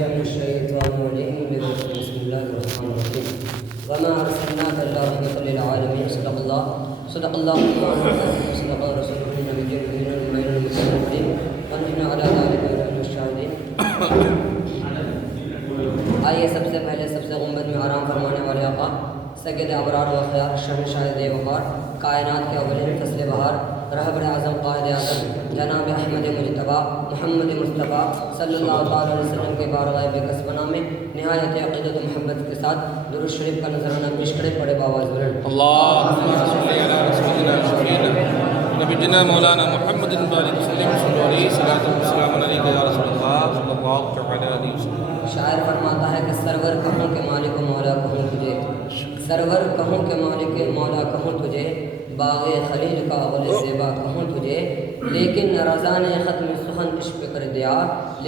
الشيطان الرجيم بسم الله الرحمن الرحيم وما أرسلناك إلا رحمة للعالمين صدق الله صدق رسوله النبي الأمين المسلمين ونحن على ذلك من الشاهدين. آئیے سب سے پہلے سب سے غمت میں آرام فرمانے والے آقا سید ابرار و خیار شہنشاہ دے وقار کائنات کے اولین فصل بہار رہبر اعظم قائد اعظم جناب احمد مجتبیٰ محمد مصطفیٰ صلی اللہ تعالی علیہ وسلم کے بارگاہ بے کسبنا میں نہایت عقیدت و محبت کے ساتھ درود شریف کا نذرانہ پیش کرے پڑے باواز بلند اللهم صل على رسولنا شفيعنا نبينا مولانا محمد بارك وسلم صلى الله عليه وسلم عليك يا رسول الله صلى الله تعالى عليه وسلم. شاعر فرماتا ہے کہ سرور کہوں کہ مالک و مولا کہوں تجھے، سرور کہوں کہ مالک مولا کہوں تجھے، باغ خلیل کا اول زیبا کہوں تجھے، لیکن رضا نے ختم سخن اس پہ کر دیا،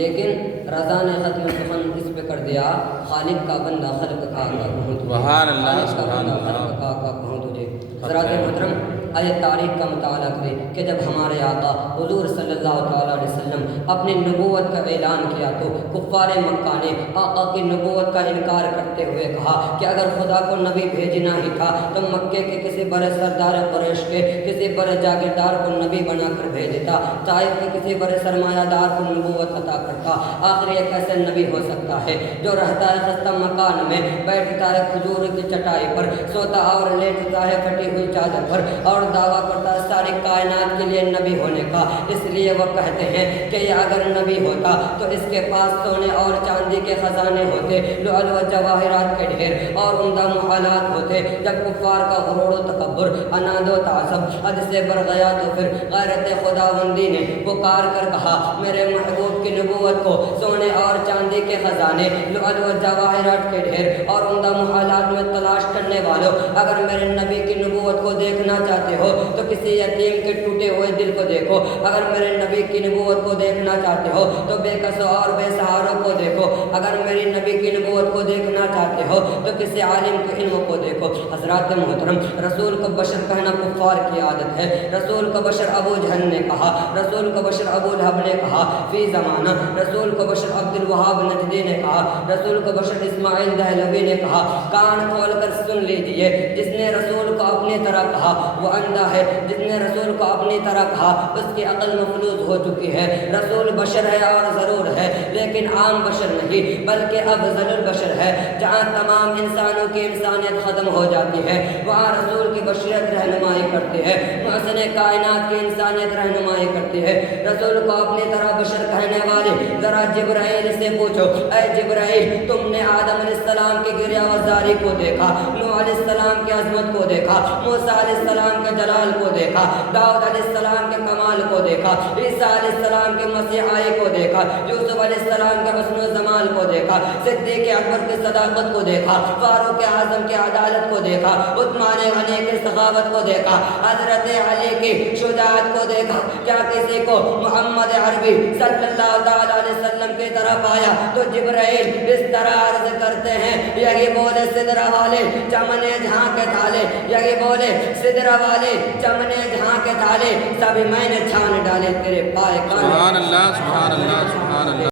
لیکن رضا نے ختم سخن اس پہ کر دیا، خالق کا بندہ خلق کا آقا کہوں تجھے، سبحان اللہ خالق کا سبحان بندہ اللہ. خلق کا آقا کہوں تجھے. حضرات محترم، آئے تاریخ کا مطالعہ کریں کہ جب ہمارے آقا حضور صلی اللہ تعالیٰ علیہ وسلم اپنی نبوت کا اعلان کیا تو کفار مکہ نے آقا کی نبوت کا انکار کرتے ہوئے کہا کہ اگر خدا کو نبی بھیجنا ہی تھا تو مکے کے کسی بڑے سردار قریش کے کسی بڑے جاگیردار کو نبی بنا کر بھیجتا، طائف کے کسی بڑے سرمایہ دار کو نبوت عطا کرتا. آخر یہ کیسے نبی ہو سکتا ہے جو رہتا ہے خستہ مکان میں، بیٹھتا ہے کھجور کی چٹائی پر، سوتا اور لیٹتا ہے پھٹی ہوئی چادر پر، اور دعویٰ کرتا ہے ساری کائنات کے لیے نبی ہونے کا. اس لیے وہ کہتے ہیں کہ یہ اگر نبی ہوتا تو اس کے پاس سونے اور چاندی کے خزانے ہوتے، لؤلؤ و جواہرات کے ڈھیر اور عمدہ محلات ہوتے. جب کفار کا غرور و تکبر، عناد و تعصب حد سے بڑھ گیا تو پھر غیرت خداوندی نے پکار کر کہا میرے محبوب کی نبوت کو سونے اور چاندی کے خزانے، لؤلؤ و جواہرات کے ڈھیر اور عمدہ محلات میں تلاش کرنے والوں، اگر میرے نبی کی نبوت کو دیکھنا چاہتے ہو تو کسی یتیم کے ٹوٹے ہوئے دل کو دیکھو، اگر میرے نبی کی نبوت کو دیکھنا چاہتے ہو تو بے کسوں اور بے سہاروں کو دیکھو، اگر میری نبی کی نبوت کو دیکھنا چاہتے ہو تو کسی عالم کے علم کو دیکھو. حضرات محترم، رسول کو بشر کہنا کفار کی عادت ہے. رسول کو بشر ابو جہل نے کہا، رسول کو بشر ابو لہب نے کہا فی زمانہ، رسول کو بشر عبد الوہاب نجدی نے کہا، رسول کو بشر اسماعیل دہلوی نے کہا. کان کھول کر سن لیجئے، جس نے رسول کو اپنی طرح کہا وہ اندھا ہے، جس نے رسول کو اپنی طرح کہا اس کی عقل مفلوج ہو چکی ہے. رسول بشر ہے اور ضرور ہے، لیکن عام بشر نہیں بلکہ افضل البشر ہے. جہاں تمام انسانوں کی انسانیت ختم ہو جاتی ہے وہاں رسول کی بشریت رہنمائی کرتی ہے، محسن کائنات کی انسانیت رہنمائی کرتی ہے. رسول کو اپنی طرح بشر کہنے والے ذرا جبرائیل سے پوچھو، اے جبرائیل تم نے آدم علیہ السلام کی گریہ وزاری کو دیکھا، نوح علیہ السلام کی عظمت کو دیکھا، موسیٰ علیہ السلام کے جلال کو دیکھا، داؤد علیہ السلام کے کمال کو دیکھا، عیسیٰ علیہ السلام کے مسیحائی کو دیکھا، یوسف علیہ السلام کے حسن و جمال کو دیکھا، صدیق اکبر کی صداقت کو دیکھا، فاروق اعظم کی عدالت کو دیکھا، عثمان غنی کی سخاوت کو دیکھا، حضرت علی کی شجاعت کو دیکھا. کیا کسی کو محمد عربی صلی اللہ تعالی علیہ وسلم کی طرف آیا تو جبرائیل اس طرح عرض کرتے ہیں یہی بولے سدرہ والے چمنے جہاں کے تھالے، یہی بولے سدرہ والے چمنے جہاں کے تھالے، سبھی میں نے چھان ڈالے تیرے پائے کانے. سبحان اللہ سبحان اللہ سبحان اللہ.